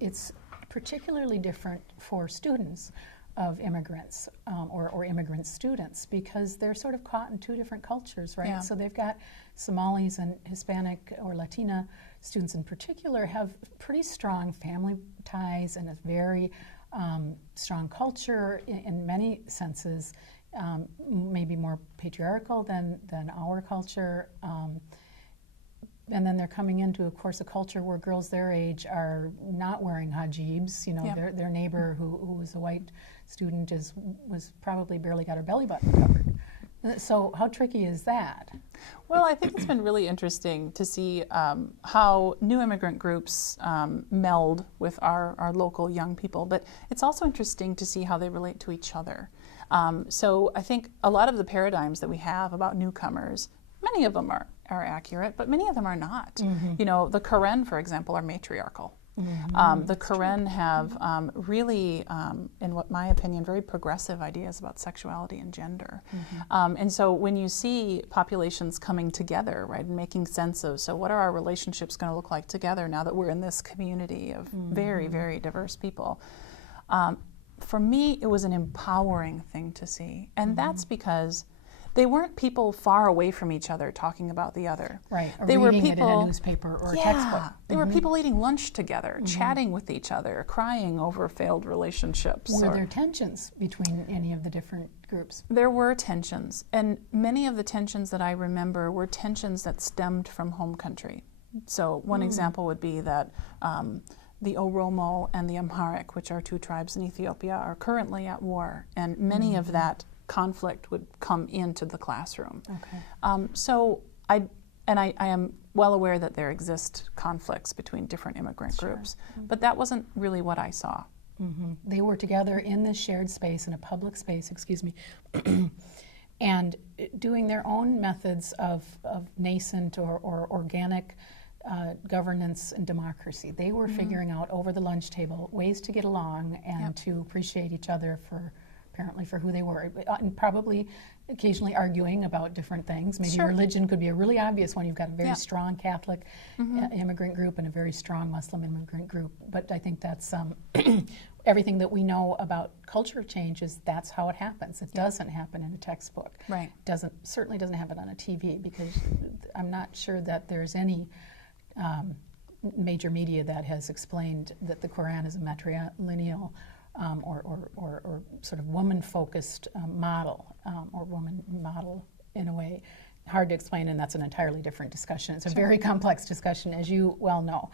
It's particularly different for students of immigrants or immigrant students because they're sort of caught in two different cultures, right? Yeah. So they've got Somalis and Hispanic or Latina students in particular have pretty strong family ties and a very strong culture in many senses, maybe more patriarchal than our culture. And then they're coming into, of course, a culture where girls their age are not wearing hijabs. You know, Yeah. their neighbor who was a white student was probably barely got her belly button covered. So how tricky is that? Well, I think it's been really interesting to see how new immigrant groups meld with our local young people, but it's also interesting to see how they relate to each other. So I think a lot of the paradigms that we have about newcomers, many of them are accurate, but many of them are not. Mm-hmm. You know, the Karen, for example, are matriarchal. Mm-hmm. The Karen have really, in what my opinion, very progressive ideas about sexuality and gender. Mm-hmm. And so when you see populations coming together, right, and making sense of, so what are our relationships going to look like together now that we're in this community of very, very diverse people? For me, it was an empowering thing to see. And that's because they weren't people far away from each other talking about the other. Right, or they were reading people, it in a newspaper or a textbook. They were people eating lunch together, chatting with each other, crying over failed relationships. Were there tensions between any of the different groups? There were tensions, and many of the tensions that I remember were tensions that stemmed from home country. So one example would be that the Oromo and the Amharic, which are two tribes in Ethiopia, are currently at war, and many of that conflict would come into the classroom. Okay. So I am well aware that there exist conflicts between different immigrant groups, but that wasn't really what I saw. They were together in this shared space, in a public space, excuse me, and doing their own methods of nascent or organic governance and democracy. They were figuring out over the lunch table ways to get along and to appreciate each other apparently for who they were, and probably occasionally arguing about different things. Maybe religion could be a really obvious one. You've got a very strong Catholic immigrant group and a very strong Muslim immigrant group. But I think that's everything that we know about culture change is that's how it happens. It doesn't happen in a textbook. Right. Certainly doesn't happen on a TV, because I'm not sure that there's any major media that has explained that the Quran is a matrilineal or sort of woman-focused model, or woman model in a way. Hard to explain, and that's an entirely different discussion. It's a very complex discussion, as you well know.